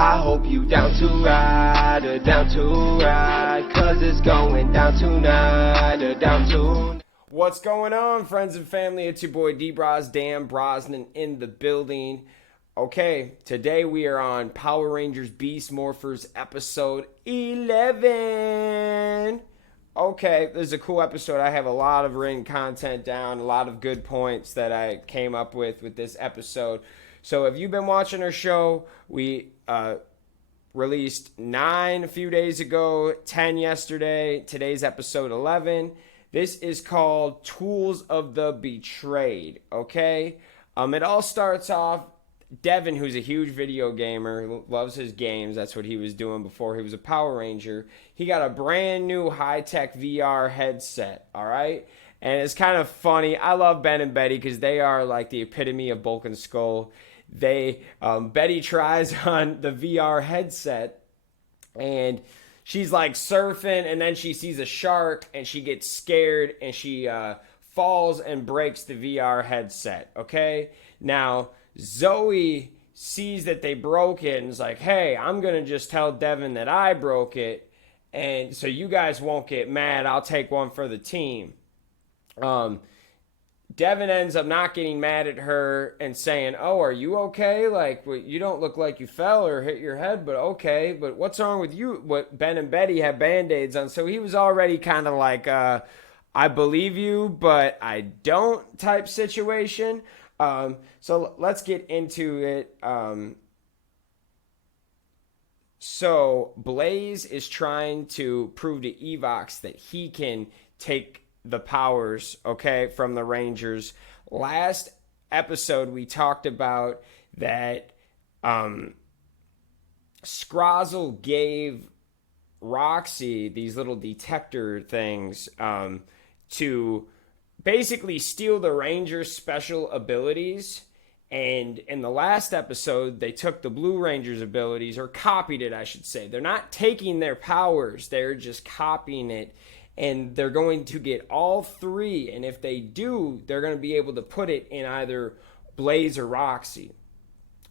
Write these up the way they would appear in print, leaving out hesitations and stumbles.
I hope you down to ride or down to ride, cause it's going down tonight or down to. What's going on, friends and family? It's your boy D-Bros, Dan Brosnan in the building. Okay, today we are on Power Rangers Beast Morphers episode 11. Okay, this is a cool episode. I have a lot of written content down, a lot of good points that I came up with this episode. So if you've been watching our show, we released 9 a few days ago, 10 yesterday. Today's episode 11. This is called Tools of the Betrayed, okay? It all starts off, Devin, who's a huge video gamer, loves his games. That's what he was doing before he was a Power Ranger. He got a brand new high-tech VR headset, all right? And it's kind of funny. I love Ben and Betty because they are like the epitome of Bulk and Skull. Betty tries on the VR headset and she's like surfing, and then she sees a shark and she gets scared and she falls and breaks the VR headset, okay? Now, Zoe sees that they broke it and is like, hey, I'm going to just tell Devin that I broke it, and so you guys won't get mad. I'll take one for the team. Devin ends up not getting mad at her and saying, oh, are you okay? Like, you don't look like you fell or hit your head, but okay. But what's wrong with you? What Ben and Betty have Band-Aids on. So he was already kind of like, I believe you, but I don't type situation. So let's get into it. So Blaze is trying to prove to Evox that he can take the powers, okay, from the Rangers. Last episode, we talked about that Scrozzle gave Roxy these little detector things to basically steal the Rangers' special abilities. And in the last episode, they took the Blue Rangers' abilities, or copied it, I should say. They're not taking their powers, they're just copying it. And they're going to get all 3. And if they do, they're going to be able to put it in either Blaze or Roxy.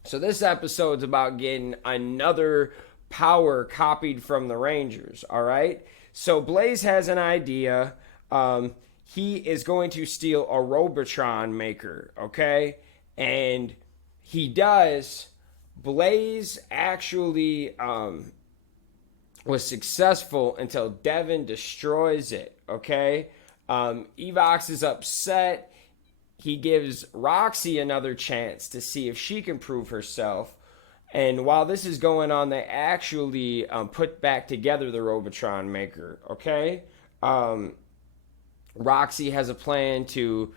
So this episode's about getting another power copied from the Rangers, all right? So Blaze has an idea. He is going to steal a Robotron maker, okay? And he does. Blaze actually was successful until Devin destroys it, okay? Evox is upset. He gives Roxy another chance to see if she can prove herself. And while this is going on, they actually put back together the Robotron maker, okay? Roxy has a plan to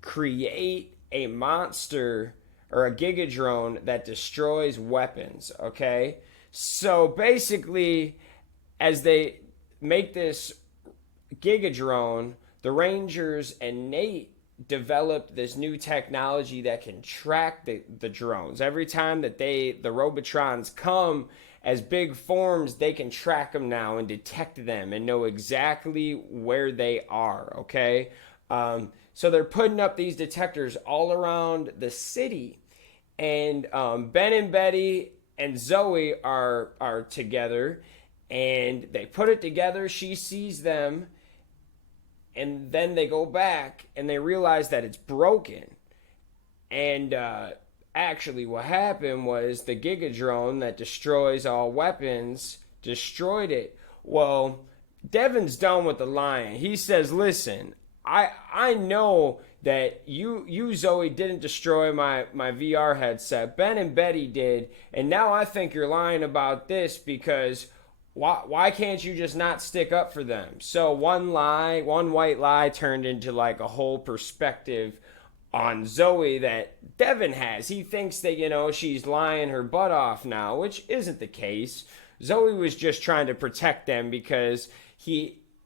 create a monster or a Giga Drone that destroys weapons, okay? So basically, as they make this Giga Drone, the Rangers and Nate developed this new technology that can track the drones. Every time that the Robotrons come as big forms, they can track them now and detect them and know exactly where they are, okay? So they're putting up these detectors all around the city. And Ben and Betty and Zoe are together, and they put it together. She sees them, and then they go back, and they realize that it's broken. And actually what happened was the Giga Drone that destroys all weapons destroyed it. Well, Devin's done with the lying. He says, listen, I know that you Zoe didn't destroy my VR headset. Ben and Betty did, and now I think you're lying about this because why can't you just not stick up for them? So one white lie turned into like a whole perspective on Zoe that Devin has. He thinks that, she's lying her butt off now, which isn't the case. Zoe was just trying to protect them because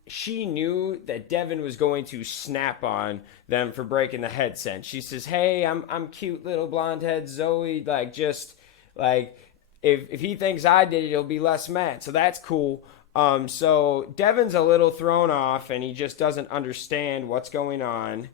she knew that Devin was going to snap on them for breaking the headset. She says, hey, I'm cute little blonde head Zoe, if he thinks I did it, he'll be less mad. So that's cool. So Devin's a little thrown off and he just doesn't understand what's going on.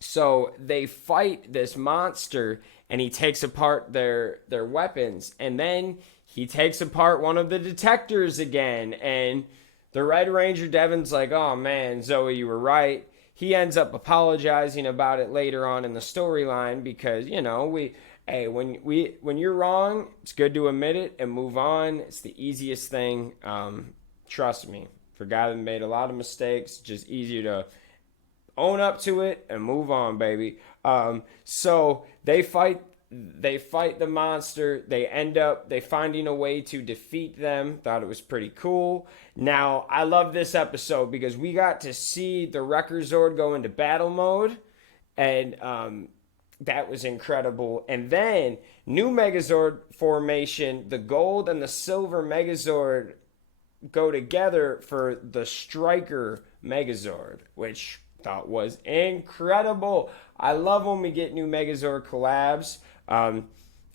So they fight this monster, and he takes apart their weapons, and then he takes apart one of the detectors again, and the Red Ranger Devon's like, oh man, Zoe, you were right. He ends up apologizing about it later on in the storyline because, you know, when you're wrong, it's good to admit it and move on. It's the easiest thing. Trust me, for a guy that made a lot of mistakes, just easier to own up to it and move on, baby. So they fight the monster. They finding a way to defeat them. Thought it was pretty cool. Now, I love this episode because we got to see the Wrecker Zord go into battle mode, and that was incredible. And then new Megazord formation, the gold and the silver Megazord go together for the Striker Megazord, which I thought was incredible. I love when we get new Megazord collabs.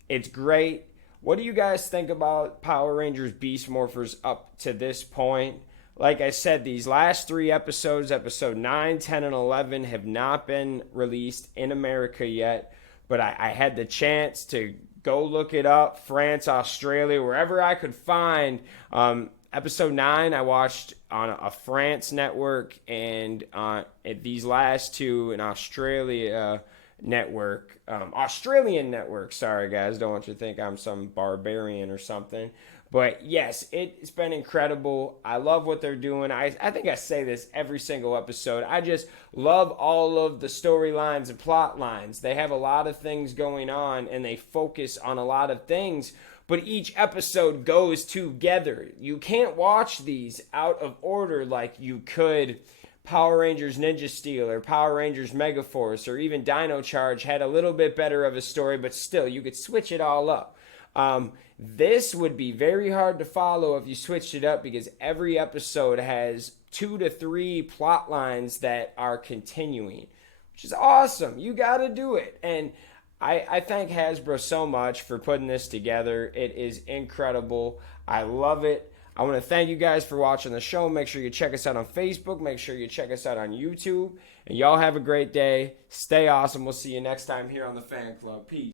It's great. What do you guys think about Power Rangers Beast Morphers up to this point? Like I said, these last 3 episodes, episode 9, 10, and 11, have not been released in America yet. But I had the chance to go look it up. France, Australia, wherever I could find. Episode 9 I watched on a France network, and these last 2 in Australia network. Australian network. Sorry, guys. Don't want you to think I'm some barbarian or something. But yes, it's been incredible. I love what they're doing. I think I say this every single episode. I just love all of the storylines and plot lines. They have a lot of things going on, and they focus on a lot of things, but each episode goes together. You can't watch these out of order like you could Power Rangers Ninja Steel or Power Rangers Megaforce or even Dino Charge had a little bit better of a story, but still, you could switch it all up. This would be very hard to follow if you switched it up because every episode has 2 to 3 plot lines that are continuing, which is awesome. You got to do it. And I thank Hasbro so much for putting this together. It is incredible. I love it. I want to thank you guys for watching the show. Make sure you check us out on Facebook. Make sure you check us out on YouTube. And y'all have a great day. Stay awesome. We'll see you next time here on the Fan Club. Peace.